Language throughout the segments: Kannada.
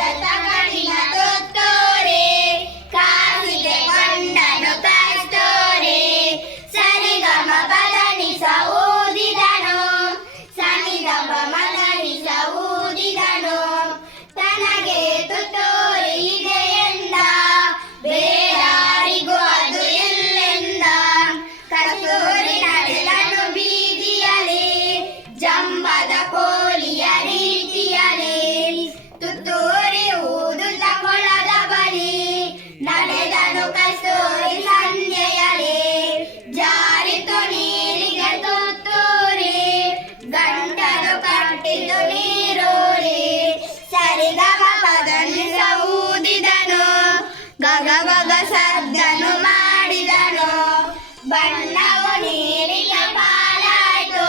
ಬಣ್ಣದ ಕಟ್ಟಿತು ನೀರೂರಿ. ಸರಿಗಮ ಪದನಿಸ ಊದಿದನು ಗಗ ಗಗ ಸದ್ದನು ಮಾಡಿದನು. ಬಣ್ಣವು ನೀರಿನ ಪಾಲಾಯ್ತು,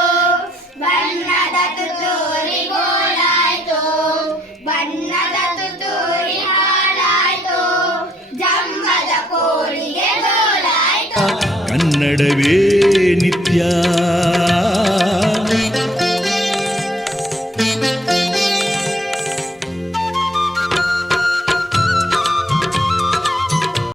ಬಣ್ಣದ ತುತ್ತೂರಿ ಗೋಲಾಯ್ತು ಬಣ್ಣದ ತುತ್ತೂರಿ ಹಾಲಾಯ್ತು ಜಂಬದ ಕೋಳಿಗೆ ಗೋಲಾಯ್ತು ಕನ್ನಡವೇ ನಿತ್ಯ. Müzik